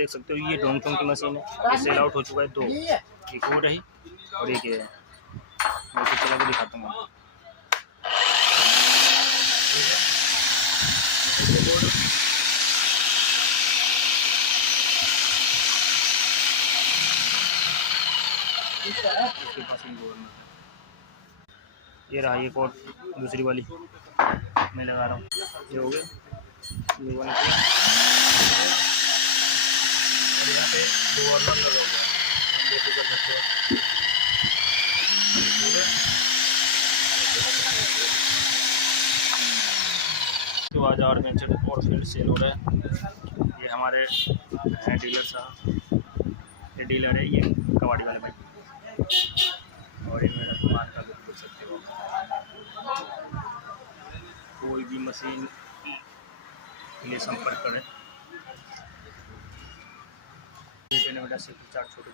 देख सकते हो ये डोंगटोंग की मशीन है, ये सेल आउट हो चुका है 2, एक और रही और एक ये है। मैं इसे चला के दिखाता हूँ। इसके पास ये रहा, एक और दूसरी वाली मैं लगा रहा हूँ। ये हो गया, ये वाला और यहाँ पे 2 और नट लगा हुआ है, देख कर सकते हो। उसके बाद आर्मेचर और फील्ड सेल हो रहा है। ये हमारे हैं डीलर साहब, ये डीलर है, ये कबाड़ी वाले भाई। और ये मेरा दुकान का लुक देख सकते हो। कोई भी मशीन के लिए संपर्क करें। छोटे